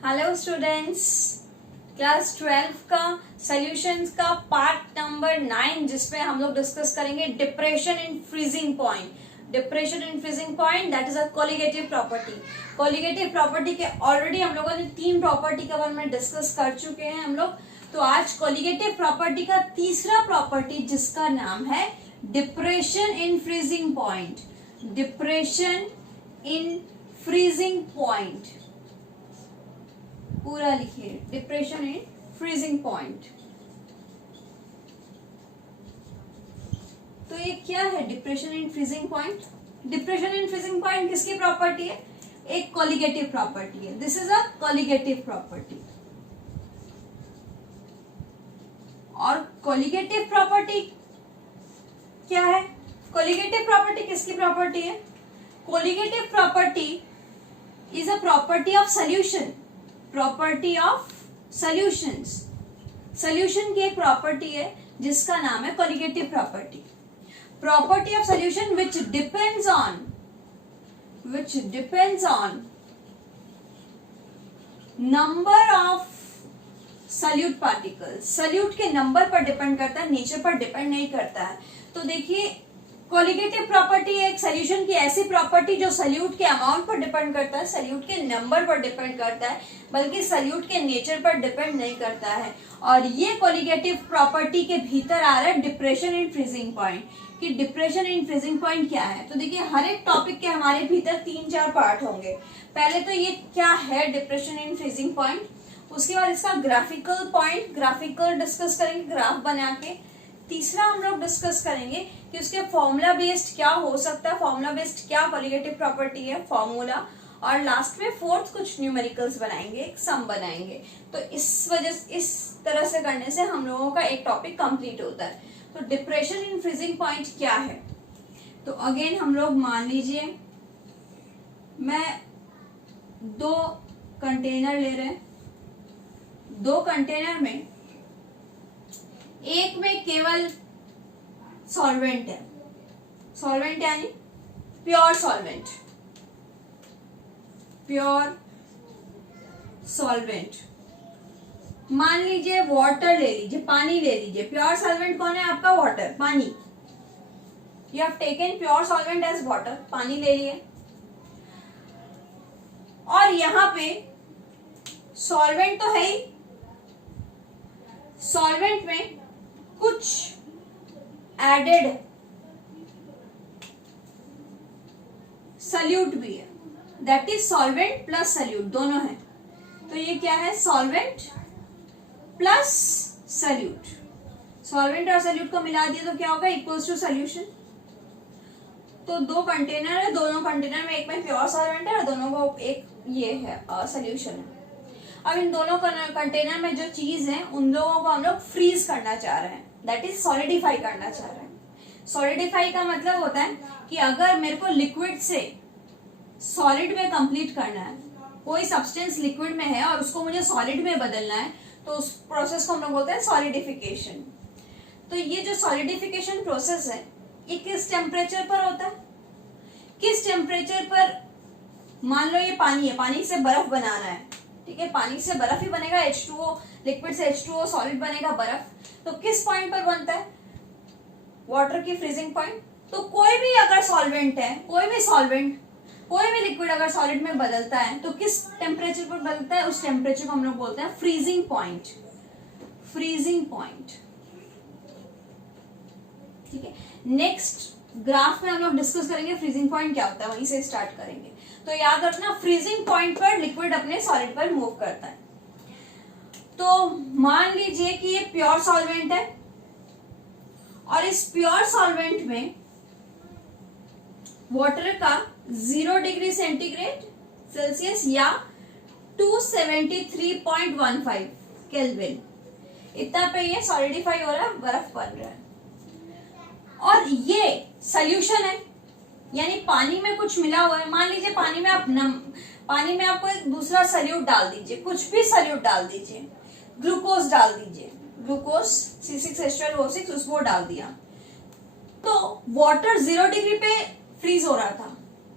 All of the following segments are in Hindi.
हेलो स्टूडेंट्स, क्लास 12 का सॉल्यूशंस का पार्ट नंबर 9 जिसमें हम लोग डिस्कस करेंगे depression in freezing point. Depression in freezing point that is a colligative property. Colligative property के ऑलरेडी हम लोगों ने 3 प्रॉपर्टी के बारे में डिस्कस कर चुके हैं हम लोग। तो आज कोलिगेटिव प्रॉपर्टी का तीसरा प्रॉपर्टी जिसका नाम है depression in freezing point. Depression in freezing point पूरा लिखिए, डिप्रेशन इन फ्रीजिंग पॉइंट। तो ये क्या है depression in freezing point? Depression in freezing point किसकी प्रॉपर्टी है? एक कोलिगेटिव प्रॉपर्टी है। This is a colligative property. और कोलिगेटिव प्रॉपर्टी क्या है? कोलिगेटिव प्रॉपर्टी किसकी प्रॉपर्टी है? Colligative property is a property of solution. Property of solutions. Solution की एक प्रॉपर्टी है जिसका नाम है colligative property. Property of solution which depends on number of solute particles. Solute के नंबर पर डिपेंड करता है, नेचर पर डिपेंड नहीं करता है। तो देखिए, कोलिगेटिव प्रॉपर्टी एक सॉल्यूशन की ऐसी प्रॉपर्टी जो सॉल्यूट के अमाउंट पर डिपेंड करता है, सॉल्यूट के नंबर पर डिपेंड करता है, बल्कि सॉल्यूट के नेचर पर डिपेंड नहीं करता है। और ये कोलिगेटिव प्रॉपर्टी के भीतर आ रहा है डिप्रेशन इन फ्रीजिंग पॉइंट। कि डिप्रेशन इन फ्रीजिंग पॉइंट क्या है? तो देखिए, हर एक टॉपिक के हमारे भीतर 3-4 पार्ट होंगे। पहले तो ये क्या है डिप्रेशन इन फ्रीजिंग पॉइंट, उसके बाद इसका ग्राफिकल पॉइंट, ग्राफिकल डिस्कस करेंगे ग्राफ बना के। तीसरा हम लोग डिस्कस करेंगे कि उसके फॉर्मूला बेस्ड क्या हो सकता है, फॉर्मूला बेस्ड क्या कोलिगेटिव प्रॉपर्टी है, फॉर्मूला। और लास्ट में फोर्थ कुछ न्यूमेरिकल्स बनाएंगे, एक सम बनाएंगे। तो इस तरह से करने से हम लोगों का एक टॉपिक कंप्लीट होता है। तो डिप्रेशन इन फ्रीजिंग पॉइंट क्या है? तो अगेन हम लोग मान लीजिए मैं 2 कंटेनर ले रहे हैं। 2 कंटेनर में एक में केवल सॉल्वेंट है। सॉल्वेंट यानी प्योर सॉल्वेंट, प्योर सॉल्वेंट। मान लीजिए वाटर ले लीजिए, पानी ले लीजिए। प्योर सॉल्वेंट कौन है आपका? वाटर, पानी। You have taken pure solvent as water, पानी ले लिए। और यहां पे सॉल्वेंट तो है ही, सॉल्वेंट में कुछ एडेड सॉल्यूट भी है, that is solvent plus solute, दोनों है। तो ये क्या है? Solvent plus solute. सॉल्वेंट और सॉल्यूट को मिला दिया तो क्या होगा? Equals to solution. तो 2 कंटेनर है, दोनों कंटेनर में एक में प्योर सॉल्वेंट है और दोनों को एक ये है सॉल्यूशन है। अब इन दोनों कंटेनर में जो चीज है उन लोगों को हम लोग फ्रीज करना चाह रहे हैं, दैट इज सॉलिडिफाई करना चाह रहे हैं। सॉलिडिफाई का मतलब होता है कि अगर मेरे को लिक्विड से सॉलिड में कंप्लीट करना है, कोई सब्सटेंस लिक्विड में है और उसको मुझे सॉलिड में बदलना है, तो उस प्रोसेस को हम लोग बोलते हैं सॉलिडिफिकेशन। तो ये जो सॉलिडिफिकेशन प्रोसेस है ये किस टेम्परेचर पर होता है? किस टेम्परेचर पर? मान लो ये पानी है, पानी से बर्फ बनाना है, ठीक है, पानी से बर्फ ही बनेगा, H2O, लिक्विड से H2O, सॉलिड बनेगा बर्फ। तो किस पॉइंट पर बनता है? वाटर की फ्रीजिंग पॉइंट। तो कोई भी अगर सॉल्वेंट है, कोई भी सॉल्वेंट, कोई भी लिक्विड अगर सॉलिड में बदलता है तो किस टेम्परेचर पर बदलता है? उस टेम्परेचर को हम लोग बोलते हैं फ्रीजिंग पॉइंट। फ्रीजिंग पॉइंट, ठीक है। नेक्स्ट ग्राफ में हम लोग डिस्कस करेंगे फ्रीजिंग पॉइंट क्या होता है, वहीं से स्टार्ट करेंगे। तो याद रखना, फ्रीजिंग पॉइंट पर लिक्विड अपने सॉलिड पर मूव करता है। तो मान लीजिए कि ये प्योर सॉल्वेंट है और इस प्योर सॉल्वेंट में वाटर का 0 डिग्री सेंटीग्रेड सेल्सियस या 273.15 केल्विन, इतना पे ये सॉलिडिफाई हो रहा है, बर्फ बन रहा है। और ये सॉल्यूशन है, यानी पानी में कुछ मिला हुआ है। मान लीजिए पानी में आपको एक दूसरा सॉल्यूट डाल दीजिए, कुछ भी सॉल्यूट डाल दीजिए, ग्लूकोज डाल दीजिए, ग्लूकोज C6H12O6 उसको डाल दिया। तो वाटर 0 डिग्री पे फ्रीज हो रहा था,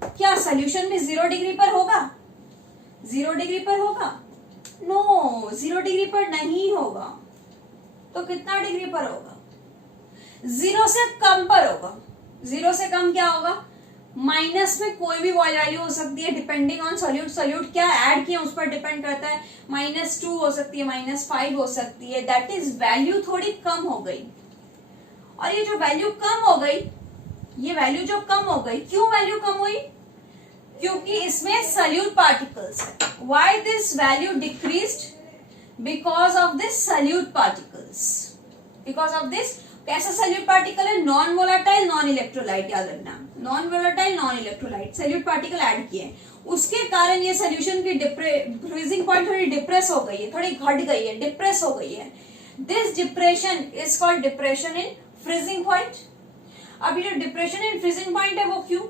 क्या सोल्यूशन भी 0 डिग्री पर होगा? 0 डिग्री पर होगा? नो, 0 डिग्री पर नहीं होगा। तो कितना डिग्री पर होगा? 0 से कम पर होगा। 0 से कम क्या होगा? माइनस में कोई भी वैल्यू हो सकती है डिपेंडिंग ऑन सॉल्यूट। सॉल्यूट क्या ऐड किया उस पर डिपेंड करता है। -2 हो सकती है, -5 हो सकती है। दैट इज वैल्यू थोड़ी कम हो गई। और ये जो वैल्यू कम हो गई, ये वैल्यू जो कम हो गई, क्यों वैल्यू कम हुई? क्योंकि इसमें सल्यूट पार्टिकल्स है। Why this value decreased? Because of this solute particles. Because of this, कैसा सल्यूट पार्टिकल है? नॉन वोलाटाइल नॉन इलेक्ट्रोलाइट, याद रखना, non volatile non electrolyte solute particle add किए, उसके कारण ये सोल्यूशन की फ्रीजिंग पॉइंट थोड़ी डिप्रेस हो गई है, थोड़ी घट गई है, डिप्रेस हो गई है। This depression is called depression in freezing point. अब ये जो डिप्रेशन इन फ्रीजिंग पॉइंट है वो क्यों?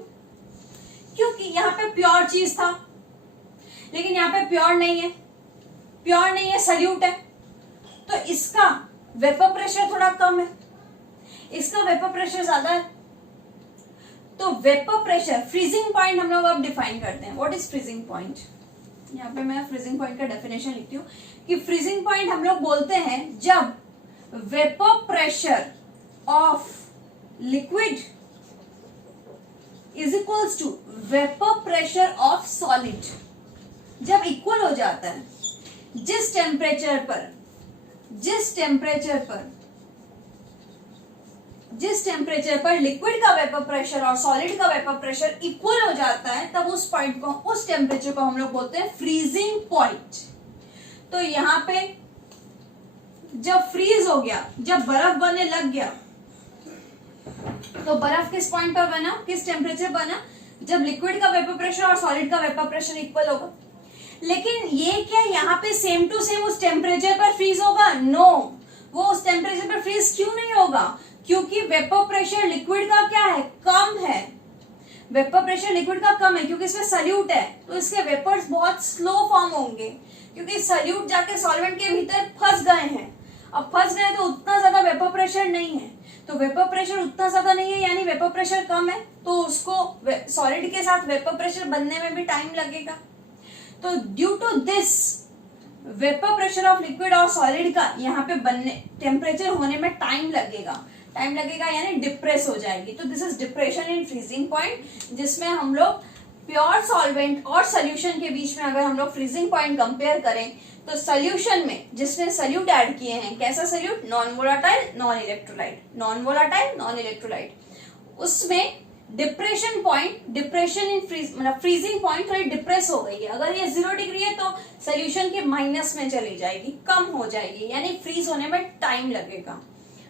क्योंकि यहाँ पे प्योर चीज था, लेकिन यहाँ पे प्योर नहीं है, प्योर नहीं है, सल्यूट है, तो इसका वेपर प्रेशर थोड़ा कम है, इसका वेपर प्रेशर ज्यादा है। तो वेपर प्रेशर, फ्रीजिंग पॉइंट हम लोग अब डिफाइन करते हैं। What is freezing point? यहाँ पे मैं फ्रीजिंग पॉइंट का डेफिनेशन लिखती हूँ कि फ्रीजिंग पॉइंट हम लोग बोलते हैं जब vapour pressure of liquid is equals to vapour pressure of solid. जब इक्वल हो जाता है, जिस टेम्परेचर पर लिक्विड का वेपर प्रेशर और सॉलिड का वेपर प्रेशर इक्वल हो जाता है, तब उस पॉइंट को, उस टेम्परेचर को हम लोग बोलते हैं फ्रीजिंग पॉइंट। तो यहां पे जब फ्रीज हो गया, जब बर्फ बनने लग गया, तो बर्फ किस पॉइंट पर बना, किस टेम्परेचर बना? जब लिक्विड का वेपर प्रेशर और सॉलिड का वेपर प्रेशर इक्वल होगा। लेकिन ये क्या यहाँ पे सेम टू सेम उस टेम्परेचर पर फ्रीज होगा? नो, वो उस टेम्परेचर पर फ्रीज क्यों नहीं होगा? क्योंकि वेपर प्रेशर लिक्विड का क्या है? कम है। वेपर प्रेशर लिक्विड का कम है क्योंकि इसमें सल्यूट है, तो इसके वेपर्स बहुत स्लो फॉर्म होंगे, क्योंकि सल्यूट जाके सॉल्वेंट के भीतर फंस गए हैं। अब फंस गए तो उतना ज्यादा वेपर प्रेशर नहीं है, तो वेपर प्रेशर उतना ज्यादा नहीं है, यानी वेपर प्रेशर कम है, तो उसको सॉलिड के साथ वेपर प्रेशर बनने में भी टाइम लगेगा। तो due to this vapour pressure of liquid और सॉलिड का यहाँ पे बनने, टेम्परेचर होने में टाइम लगेगा यानी डिप्रेस हो जाएगी। तो this is depression in freezing point, जिसमें हम लोग प्योर सॉल्वेंट और सोल्यूशन के बीच में अगर हम लोग फ्रीजिंग पॉइंट कंपेयर करें, तो सोल्यूशन में जिसने सल्यूट ऐड किए हैं, कैसा solute? Non volatile non electrolyte, उसमें डिप्रेशन पॉइंट, डिप्रेशन इन मतलब फ्रीजिंग पॉइंट थोड़ी डिप्रेस हो गई है। अगर ये 0 डिग्री है तो सोल्यूशन के माइनस में चली जाएगी, कम हो जाएगी, यानी फ्रीज होने में टाइम लगेगा।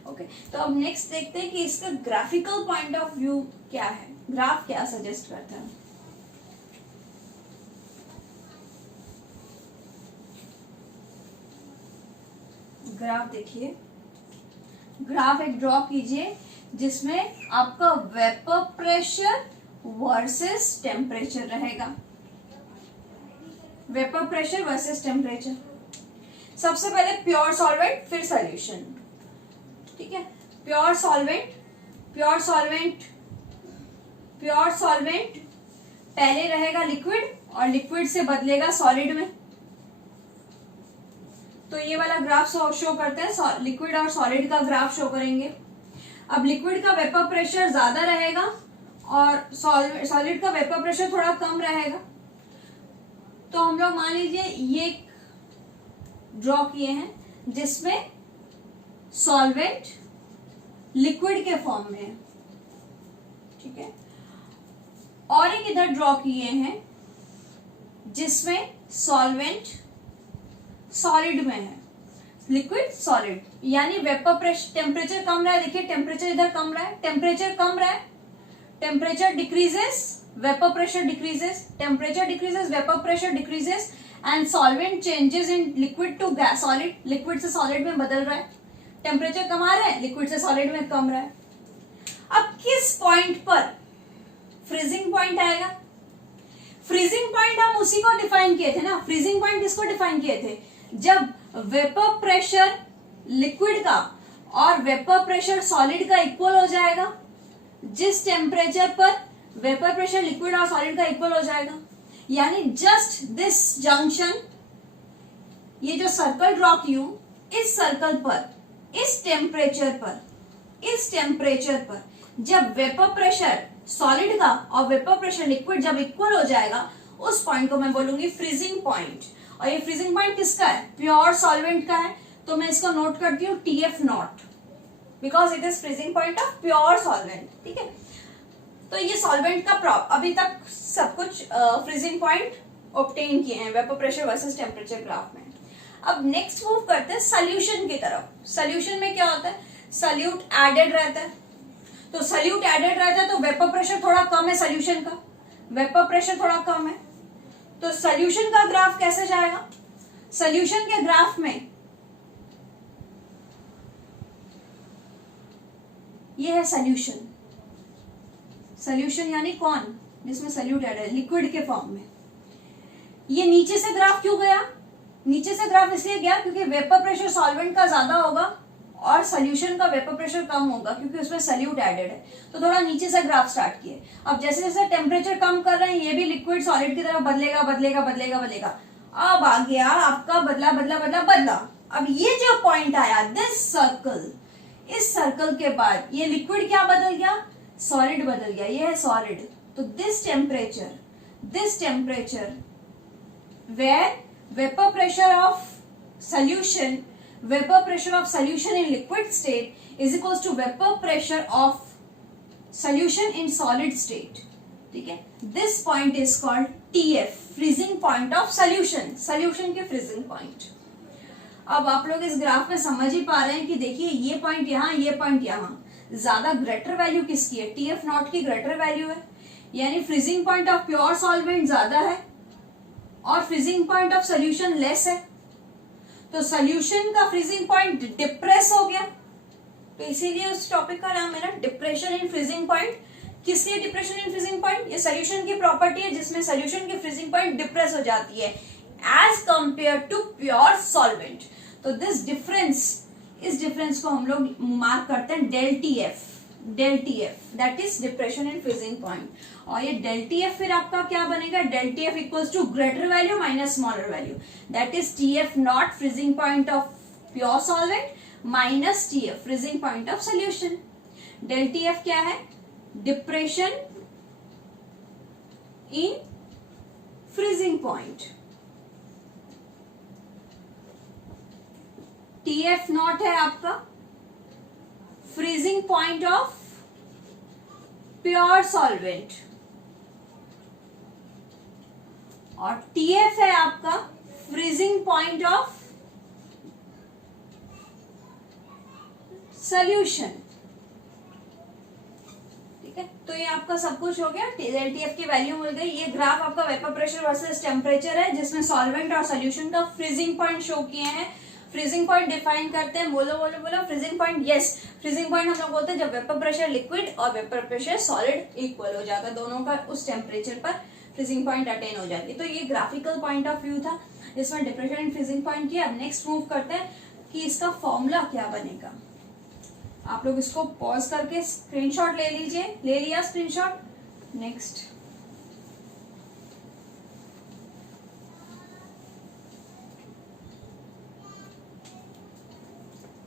ओके, तो अब नेक्स्ट देखते हैं कि इसका ग्राफिकल पॉइंट ऑफ व्यू क्या है, ग्राफ क्या सजेस्ट करता है। ग्राफ देखिए, ग्राफ एक ड्रॉ कीजिए जिसमें आपका वेपर प्रेशर वर्सेस टेम्परेचर रहेगा। Vapour pressure versus temperature. सबसे पहले प्योर सॉल्वेंट, फिर सॉल्यूशन, ठीक है। प्योर सॉल्वेंट पहले रहेगा लिक्विड और लिक्विड से बदलेगा सॉलिड में। तो ये वाला ग्राफ शो करते हैं, लिक्विड और सॉलिड का ग्राफ शो करेंगे। अब लिक्विड का वेपर प्रेशर ज्यादा रहेगा और सॉलिड का वेपर प्रेशर थोड़ा कम रहेगा। तो हम लोग मान लीजिए ये ड्रॉ किए हैं जिसमें सॉल्वेंट लिक्विड के फॉर्म में है, ठीक है, और एक इधर ड्रॉ किए हैं जिसमें सॉल्वेंट सॉलिड में है, लिक्विड सॉलिड, यानी वेपर प्रेशर, टेम्परेचर कम रहा है। देखिए टेम्परेचर इधर कम रहा है, टेम्परेचर कम रहा है, temperature decreases, vapour pressure decreases, temperature decreases, vapour pressure decreases, and solvent changes in liquid to gas solid, liquid से सॉलिड में बदल रहा है। टेम्परेचर कम आ रहा है, लिक्विड से सॉलिड में कम रहा है। अब किस पॉइंट पर फ्रीजिंग पॉइंट आएगा? फ्रीजिंग पॉइंट हम उसी को डिफाइन किए थे ना। फ्रीजिंग पॉइंट किसको डिफाइन किए थे? जब वेपर प्रेशर लिक्विड का और वेपर प्रेशर सॉलिड का इक्वल हो जाएगा, जिस टेम्परेचर पर वेपर प्रेशर लिक्विड और सॉलिड का इक्वल हो जाएगा, यानी जस्ट दिस जंक्शन ये जो सर्कल ड्रॉ की हूं, इस सर्कल पर, इस टेम्परेचर पर जब वेपर प्रेशर सॉलिड का और वेपर प्रेशर लिक्विड जब इक्वल हो जाएगा, उस पॉइंट को मैं बोलूंगी फ्रीजिंग पॉइंट। और ये फ्रीजिंग पॉइंट किसका है? प्योर सॉल्वेंट का है। तो मैं इसको नोट करती हूँ TF not, because it is freezing point of pure solvent. ठीक है, तो ये सॉल्वेंट का अभी तक सब कुछ फ्रीजिंग पॉइंट ऑब्टेन किए हैं vapour pressure versus temperature graph में। अब नेक्स्ट मूव करते हैं सोल्यूशन की तरफ। सोल्यूशन में क्या होता है? सॉल्यूट एडेड रहता है, तो सॉल्यूट एडेड रहता है तो वेपर प्रेशर थोड़ा कम है, सोल्यूशन का वेपर प्रेशर थोड़ा कम है, तो सोल्यूशन का ग्राफ कैसे जाएगा? सोल्यूशन के ग्राफ में ये है सोल्यूशन। सोल्यूशन यानी कौन? जिसमें सोल्यूट ऐड है लिक्विड के फॉर्म में। ये नीचे से ग्राफ क्यों गया? नीचे से ग्राफ इसलिए गया क्योंकि वेपर प्रेशर सॉल्वेंट का ज्यादा होगा और सोल्यूशन का वेपर प्रेशर कम होगा, क्योंकि उसमें सोल्यूट एडेड है। तो थोड़ा नीचे से ग्राफ स्टार्ट किए। अब जैसे जैसे टेम्परेचर कम कर रहे हैं, ये भी लिक्विड सॉलिड की तरफ बदलेगा बदलेगा बदलेगा बदलेगा। अब आ गया आपका बदला बदला बदला बदला। अब ये जो पॉइंट आया, दिस सर्कल, इस सर्कल के बाद ये लिक्विड क्या बदल गया? सॉलिड बदल गया। ये है सॉलिड। तो this temperature where vapour pressure of solution in liquid state is equals to vapor pressure of solution in solid state. ठीक है, this point is called TF, freezing point of solution के freezing point। अब आप लोग इस ग्राफ में समझ ही पा रहे हैं कि देखिए ये पॉइंट यहाँ, ये पॉइंट यहाँ, ज्यादा ग्रेटर वैल्यू किसकी है? TF नॉट की ग्रेटर वैल्यू है, यानी freezing point of pure solvent ज्यादा है और freezing point of solution less है। तो सोल्यूशन का फ्रीजिंग पॉइंट डिप्रेस हो गया, तो इसीलिए उस टॉपिक का नाम है ना डिप्रेशन इन फ्रीजिंग पॉइंट। किस लिए डिप्रेशन इन फ्रीजिंग पॉइंट? ये सोल्यूशन की प्रॉपर्टी है जिसमें सोल्यूशन की फ्रीजिंग पॉइंट डिप्रेस हो जाती है as compare to pure solvent. तो इस डिफरेंस को हम लोग मार्क करते हैं del TF, that is depression in freezing point. और ये डेल TF फिर आपका क्या बनेगा? Del TF equals to greater value minus smaller value, that is TF not freezing point of pure solvent minus TF freezing point of solution. Del TF क्या है? Depression in freezing point. TF not है आपका freezing point of pure solvent और TF है आपका फ्रीजिंग पॉइंट ऑफ सोल्यूशन। ठीक है, तो ये आपका सब कुछ हो गया। डेल TF की वैल्यू मिल गई। ये ग्राफ आपका वेपर प्रेशर वर्सेस टेम्परेचर है जिसमें सॉल्वेंट और सोल्यूशन का फ्रीजिंग पॉइंट शो किए हैं। फ्रीजिंग पॉइंट डिफाइन करते हैं, बोलो freezing point. Yes, freezing point हम लोग बोलते हैं जब वेपर प्रेशर लिक्विड और वेपर प्रेशर सॉलिड इक्वल हो जाता है, दोनों का उस टेम्परेचर पर फ्रीजिंग पॉइंट अटेन हो जाती है। तो ये ग्राफिकल पॉइंट ऑफ व्यू था जिसमें डिप्रेशन एंड फ्रीजिंग पॉइंट किया। अब नेक्स्ट मूव करते हैं कि इसका फॉर्मूला क्या बनेगा। आप लोग इसको पॉज करके स्क्रीनशॉट ले लीजिए। ले लिया स्क्रीनशॉट? नेक्स्ट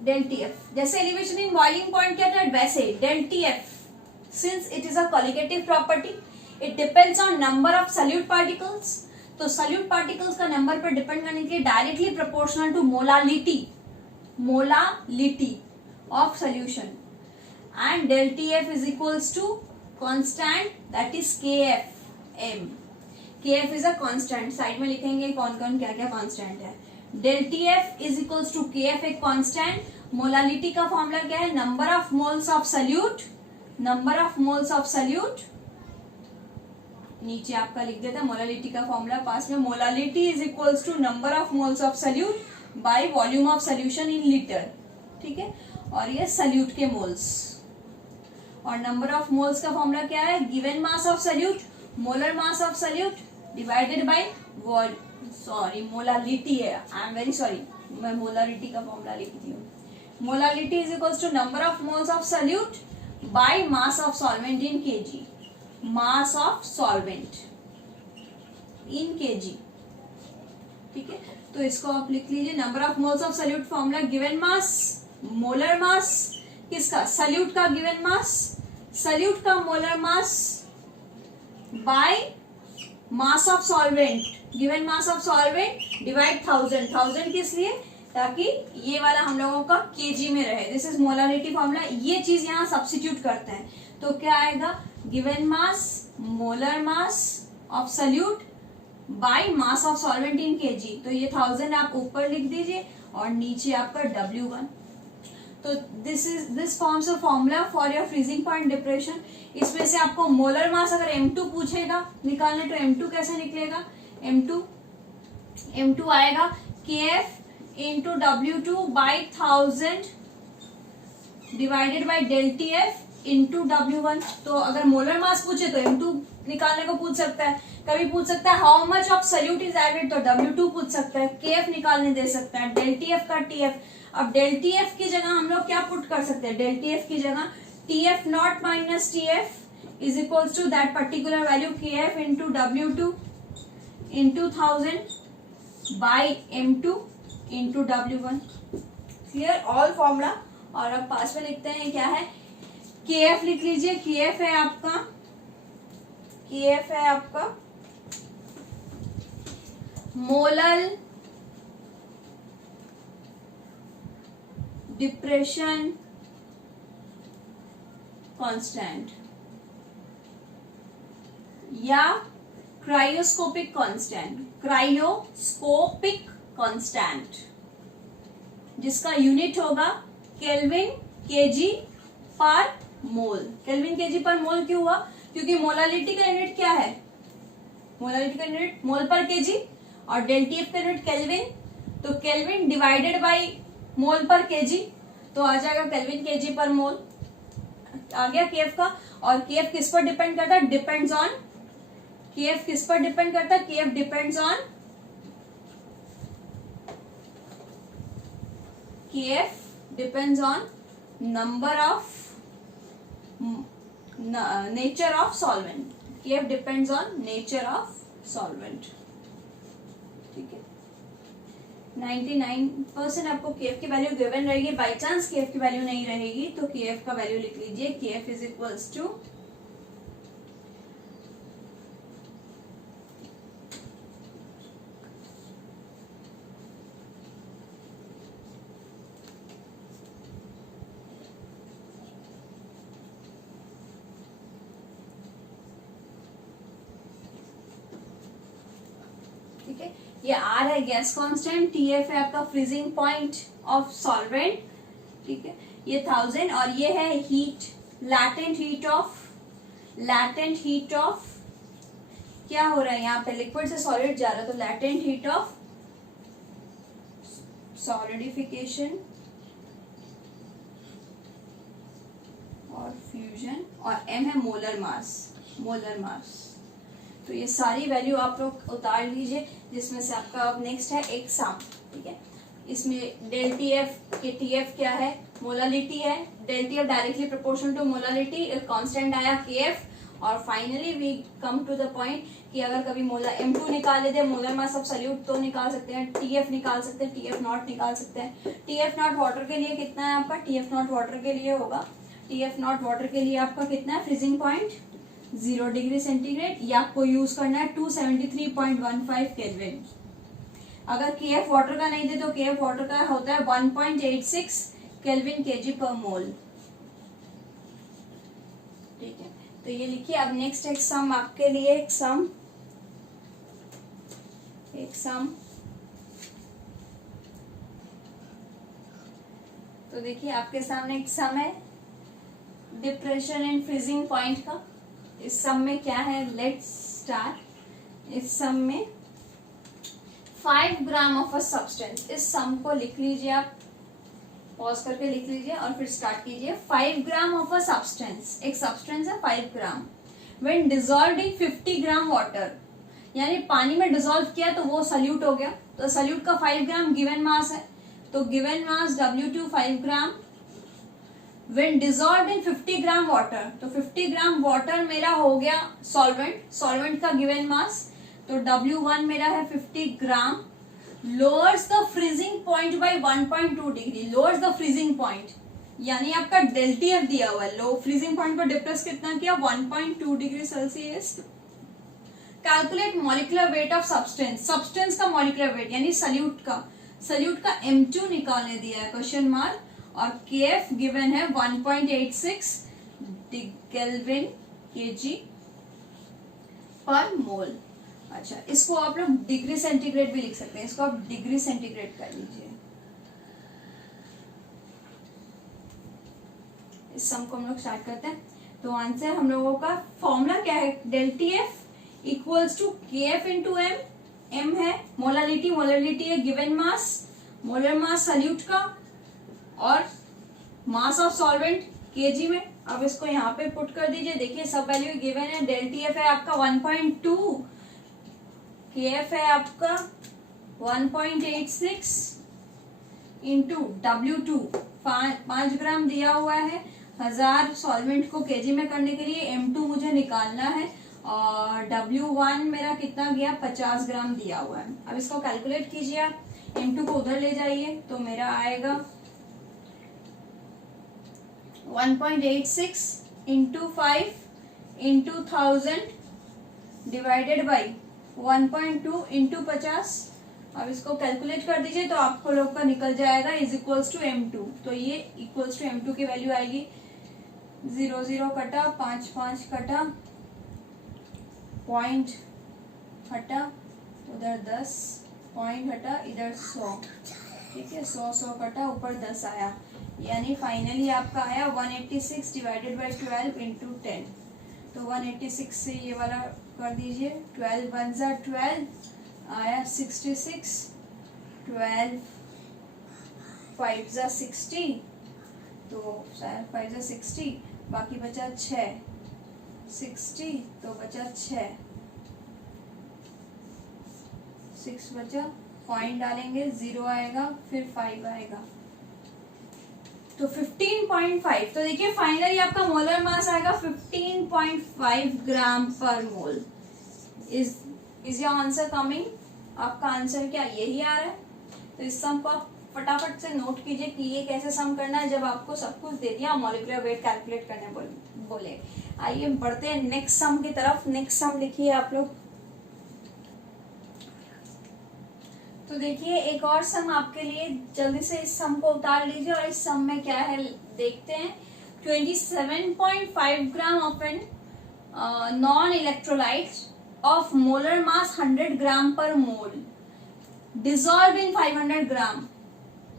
डेल TF, जैसे एलिवेशन इन बॉइलिंग पॉइंट क्या था वैसे del TF, since it is a colligative property, it depends on number of solute particles. तो सॉल्यूट पार्टिकल्स का नंबर पर डिपेंड करने के लिए directly proportional to molality of solution. And del TF is equals to constant, that is KF। KF is a constant, side में लिखेंगे कौन कौन क्या क्या कांस्टेंट है। Del TF is equals to KF एक कांस्टेंट। मोलालिटी का फॉर्मूला क्या है? Number of moles of solute. नीचे आपका लिख देता है मोलालिटी का फॉर्मूला पास में। Molality is equals to number of moles of solute by volume of solution in litre. ठीक है, और ये सोल्यूट के मोल्स। और नंबर ऑफ मोल्स का फॉर्मूला क्या है? Given mass of solute, molar mass of solute divided by molality है। आई एम वेरी सॉरी, मैं मोलारिटी का फॉर्मूला लिखती हूँ। Molality is equals to number of moles of solute by mass of solvent in kg। Mass of solvent in kg। ठीक है, तो इसको आप लिख लीजिए, number of moles of solute formula, given mass molar मास किसका, सल्यूट का गिवन मास, सल्यूट का molar mass by mass of solvent, given mass of solvent divide 1000, 1000 किस लिए, ताकि ये वाला हम लोगों का केजी में रहे, दिस इज मोलारिटी फॉर्मूला। ये चीज यहाँ सब्स्टिट्यूट करते हैं तो क्या आएगा, given mass molar mass of salute bye mass of solvent in KG. तो ये 1000 आप ऊपर लिख दीजिए और नीचे आपका W1। तो this forms a formula for your freezing point depression. इसमें से आपको मोलर मास अगर M2 पूछेगा निकालने तो M2 कैसे निकलेगा, M2 आएगा KF into W2 by 1000 divided by del TF into W1। तो अगर मोलर मास पूछे तो M2 निकालने को पूछ सकता है, कभी पूछ सकता है how much of solute is added तो W2 पूछ सकता है, KF निकालने दे सकता है, डेल TF का TF। अब डेल TF की जगह हम लोग क्या पुट कर सकते हैं, डेल TF की जगह TF not minus TF is equals to that particular value KF into W2 into 1000 by M2 into W1। Clear all formula. और अब पास में लिखते हैं क्या है, KF लिख लीजिए, KF है आपका मोलर डिप्रेशन कांस्टेंट या क्रायोस्कोपिक कांस्टेंट, जिसका यूनिट होगा केल्विन केजी पर मोल। केल्विन केजी पर मोल क्यों हुआ, क्योंकि मोलालिटी का यूनिट क्या है, मोलालिटी का यूनिट मोल पर केजी और डेल TF का यूनिट केल्विन, तो केल्विन डिवाइडेड बाय मोल पर केजी, तो आ जाएगा केल्विन केजी पर मोल आ गया KF का। और KF किस पर डिपेंड करता है, डिपेंड्स ऑन, KF किस पर डिपेंड करता है, KF depends on, KF depends on number of nature of solvent, KF depends on nature of solvent. ठीक है, 99% आपको KF की वैल्यू गिवन रहेगी, बाई चांस KF की वैल्यू नहीं रहेगी तो KF का वैल्यू लिख लीजिए, KF इज इक्वल्स टू ठीक है, ये R है गैस कांस्टेंट, TF है आपका फ्रीजिंग पॉइंट ऑफ सॉल्वेंट। ठीक है, ये 1000 और ये है हीट, लैटेंट हीट ऑफ क्या हो रहा है यहाँ पे, लिक्विड से सॉलिड जा रहा है तो लैटेंट हीट ऑफ सॉलिडिफिकेशन और फ्यूजन, और M है मोलर मास। तो ये सारी वैल्यू आप लोग उतार लीजिए, जिसमें से आपका अब नेक्स्ट है एक सम। ठीक है, इसमें डेल TF के TF क्या है, मोलालिटी है, del TF directly proportional to molality, एक कांस्टेंट आया KF। और finally we come to the point कि अगर कभी मोलर M2 निकाल लेते हैं, मोलर मास ऑफ सल्यूट तो निकाल सकते हैं, TF निकाल सकते हैं, TF नॉट निकाल सकते हैं। TF नॉट वाटर के लिए कितना है आपका, TF नॉट वाटर के लिए होगा, TF नॉट वाटर के लिए आपका कितना है, फ्रीजिंग पॉइंट 0 डिग्री सेंटीग्रेड, या आपको यूज करना है 273.15 केल्विन। अगर KF वाटर का नहीं दे तो KF वाटर का होता है 1.86 केल्विन केजी पर मोल। ठीक है, तो ये लिखिए। अब नेक्स्ट एक सम आपके लिए, एक सम तो देखिए आपके सामने एक सम है डिप्रेशन एंड फ्रीजिंग पॉइंट का। इस सम में क्या है, लेट्स स्टार्ट। इस सम में 5 ग्राम ऑफ अ सब्सटेंस, इस सम को लिख लीजिए आप, पॉज करके लिख लीजिए और फिर स्टार्ट कीजिए। 5 ग्राम ऑफ अ सब्सटेंस, एक सब्सटेंस है 5 gram, when dissolved in 50 gram water, यानी पानी में डिसॉल्व किया तो वो सल्यूट हो गया, तो सल्यूट का 5 ग्राम गिवन मास है, तो given mass W2 5 gram, when dissolved in 50 gram water, तो 50 ग्राम वाटर मेरा हो गया सॉल्वेंट का गिवन मास, तो W1 मेरा है 50 gram, lowers the freezing point by 1.2 degree, lowers the freezing point, यानी आपका डेल्टीएफ दिया हुआ है, लो फ्रीजिंग पॉइंट को डिप्रेस कितना किया 1.2 degree Celsius. Calculate molecular weight of substance, substance का मॉलिक्यूलर वेट यानी सल्यूट का M2 निकालने दिया है क्वेश्चन मार्क, और केएफ गिवन है 1.86 केल्विन केजी पर मोल। अच्छा, इसको आप लोग डिग्री सेंटीग्रेड भी लिख सकते हैं, इसको आप डिग्री सेंटीग्रेड कर लीजिए। इस सम को हम लोग स्टार्ट करते हैं। तो आंसर हम लोगों का फॉर्मूला क्या है, delta t f equals to k f into m, m है मोलालिटी, मोलालिटी है given mass, molar mass solute का, और मास ऑफ सॉल्वेंट केजी में। अब इसको यहाँ पे पुट कर दीजिए, देखिए सब वैल्यू गिवन है, डेल्टीएफ है आपका 1.2, केएफ है आपका 1.86 इंटू W2 5 ग्राम दिया हुआ है, 1000 सॉल्वेंट को केजी में करने के लिए M2 मुझे निकालना है, और W1 मेरा कितना गया 50 ग्राम दिया हुआ है। अब इसको कैलकुलेट कीजिए आप, M2 को उधर ले जाइए तो मेरा आएगा 1.86 into 5 into 1000 divided by 1.2 into 50। अब इसको कैलकुलेट कर दीजिए तो आपको लोग का निकल जाएगा इज इक्वल्स टू M2। तो ये इक्वल्स टू M2 की वैल्यू आएगी 0 0 कटा, 5 5 कटा, पॉइंट हटा, उधर 10 पॉइंट हटा, इधर 100, ठीक है 100 100 कटा, ऊपर 10 आया, यानी फाइनली आपका आया 186 डिवाइडेड बाई 12 इंटू 10। तो 186 से ये वाला कर दीजिए, 12 1 जा 12 आया 66, 12 5 जा 60, तो 5 जा 60, बाकी बचा 6, 60 तो बचा 6 बचा, पॉइंट डालेंगे 0 आएगा, फिर 5 आएगा, तो 15.5। तो देखिए फाइनली आपका मोलर मास आएगा 15.5 ग्राम पर mole. Is your answer coming? आपका आंसर क्या यही आ रहा है? तो इस सम को आप फटाफट से नोट कीजिए कि ये कैसे सम करना है जब आपको सब कुछ दे दिया, मॉलिक्यूलर वेट कैलकुलेट करने बोले। आइए बढ़ते हैं नेक्स्ट सम की तरफ। नेक्स्ट सम लिखिए आप लोग। तो देखिए एक और सम आपके लिए, जल्दी से इस सम को उतार लीजिए और इस सम में क्या है देखते हैं। 27.5 gram of an non electrolyte of molar mass 100 gram पर मोल डिजॉल्व इन 500 ग्राम,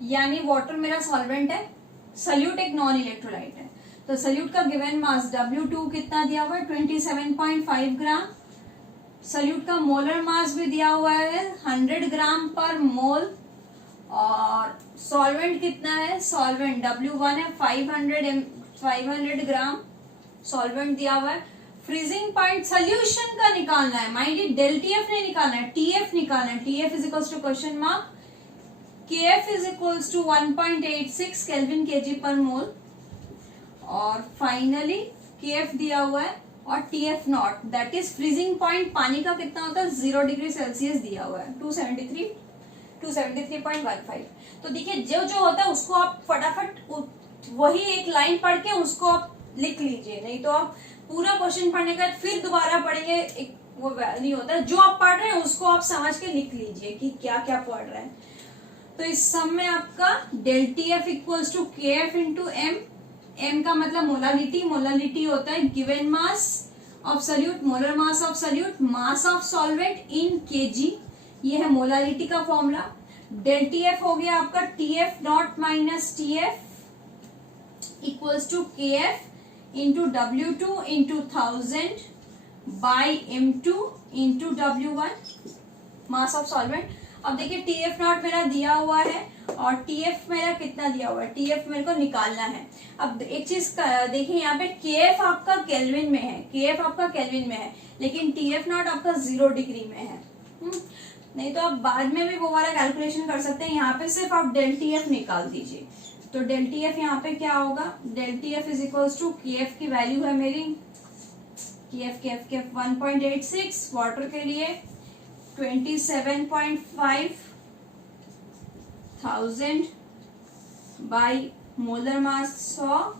यानी वाटर मेरा सॉल्वेंट है, सल्यूट एक नॉन इलेक्ट्रोलाइट है। तो सल्यूट का गिवन मास W2 कितना दिया हुआ है 27.5 ग्राम, सल्यूट का मोलर मास भी दिया हुआ है 100 ग्राम पर मोल, और सॉल्वेंट कितना है, सॉल्वेंट W1 है 500 ग्राम सॉल्वेंट दिया हुआ है। फ्रीजिंग पॉइंट सोल्यूशन का निकालना है, माइंड डेल्टीएफ नहीं निकालना है, टीएफ निकालना है। TF is equals to question mark, KF is equals to 1.86 kelvin KG per mole, और फाइनली केएफ दिया हुआ है, और TF not that is freezing point पानी का कितना होता है 0 डिग्री सेल्सियस दिया हुआ है 273.15। तो देखिए जो जो होता है उसको आप फटाफट वही एक लाइन पढ़ के उसको आप लिख लीजिए, नहीं तो आप पूरा क्वेश्चन पढ़ने के बाद फिर दोबारा पढ़ेंगे, एक वो नहीं होता है। जो आप पढ़ रहे हैं उसको आप समझ के लिख लीजिए कि क्या क्या पढ़ रहे हैं। तो इस सम में आपका delta t f equals to k f into m, m का मतलब मोलालिटी, मोलालिटी होता है given mass of solute, molar mass of solute, mass of solvent in k g, ये है मोलालिटी का फॉर्मूला। डेल्टीएफ हो गया आपका t f not minus t f equals to k f into W2 into 1000 by M2 into W1 mass of solvent. अब देखिए टीएफ नॉट मेरा दिया हुआ है और टीएफ मेरा कितना दिया हुआ है, टीएफ मेरे को निकालना है। अब एक चीज देखिए यहाँ पे केएफ आपका केल्विन में है, केएफ आपका केल्विन में है, लेकिन टीएफ नॉट आपका 0 डिग्री में है। नहीं तो आप बाद में भी वो वाला कैलकुलेशन कर सकते हैं, यहाँ पे सिर्फ आप डेल्टीएफ निकाल दीजिए। तो डेल्टीएफ यहाँ पे क्या होगा, डेल्टीएफ इज इक्वल्स टू केएफ की वैल्यू है मेरी, केएफ 1.86, वाटर के लिए 27.5 1000 बाई मोलर मास 100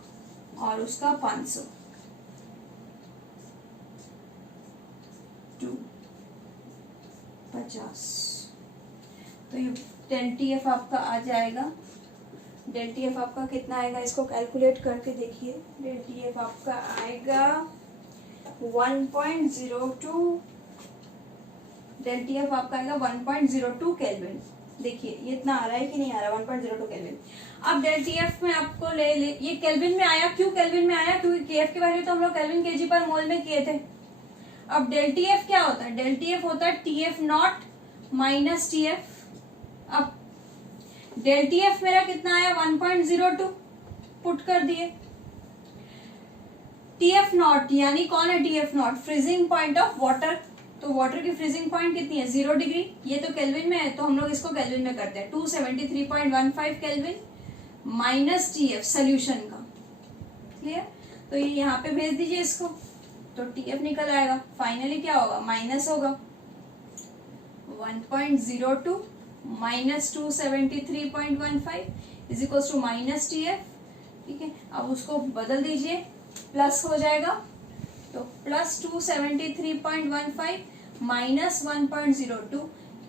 और उसका 500 2 50। तो ये डेल टी एफ आपका आ जाएगा। डेल टी एफ आपका कितना आएगा, इसको कैलकुलेट करके देखिए। डेल टी एफ आपका आएगा 1.02। डेल टी एफ आपका आएगा 1.02 केल्विन। देखिए ये इतना आ रहा है कि नहीं आ रहा, 1.02 केल्विन। अब डेल टी एफ में आपको ले ये केल्विन में आया। क्यों केल्विन में आया? क्योंकि के एफ की वैल्यू तो हम लोग केल्विन केजी पर मोल में किए थे। अब डेल टी एफ क्या होता है? डेल टी एफ होता है T F not minus T F. अब डेल टी एफ मेरा कितना आया? 1.02 पुट कर दिए। टी एफ नॉट यानी कौन है T F not? Freezing point of water. तो वाटर की फ्रीजिंग पॉइंट कितनी है? 0 डिग्री। ये तो केल्विन में है तो हम लोग इसको केल्विन में करते हैं। 273.15 kelvin minus T F solution का। क्लियर? तो ये यहाँ पे भेज दीजिए इसको, तो टी एफ निकल आएगा। फाइनली क्या होगा? माइनस होगा 1.02 minus 273.15 is equal to minus T F. ठीक है, अब उसको बदल दीजिए, प्लस हो जाएगा। तो प्लस 273.15 माइनस 1.02,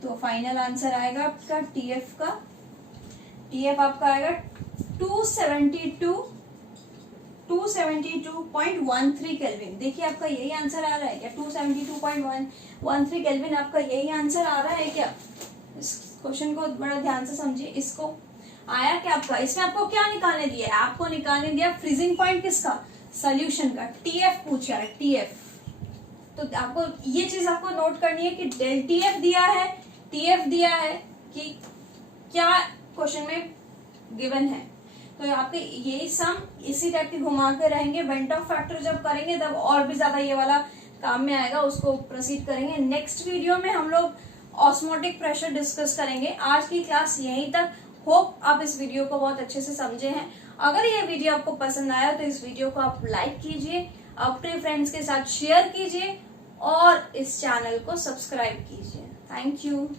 तो फाइनल आंसर आएगा आपका टी एफ का। टी एफ आपका आएगा 272.13 केल्विन। देखिए आपका यही आंसर आ रहा है क्या? 272.13 केल्विन आपका यही आंसर आ रहा है क्या? इस क्वेश्चन को बड़ा ध्यान से समझिए। इसको आया क्या आपका? इसमें आपको क्या निकालने दिया है? आपको निकालने दिया फ्रीजिंग पॉइंट किसका? सॉल्यूशन का। टीएफ पूछा है, टीएफ। तो आपको ये चीज आपको नोट करनी है कि डेल टीएफ दिया है, टीएफ दिया है कि क्या क्वेश्चन में गिवन है। तो आपके यही सम इसी टाइप के घुमा के रहेंगे। बेंट ऑफ फैक्टर जब करेंगे तब और भी ज्यादा ये वाला काम में आएगा, उसको प्रोसीड करेंगे। नेक्स्ट वीडियो में हम लोग ऑस्मोटिक प्रेशर डिस्कस करेंगे। आज की क्लास यहीं तक। होप आप इस वीडियो को बहुत अच्छे से समझे हैं। अगर ये वीडियो आपको पसंद आया तो इस वीडियो को आप लाइक कीजिए, अपने फ्रेंड्स के साथ शेयर कीजिए और इस चैनल को सब्सक्राइब कीजिए। Thank you.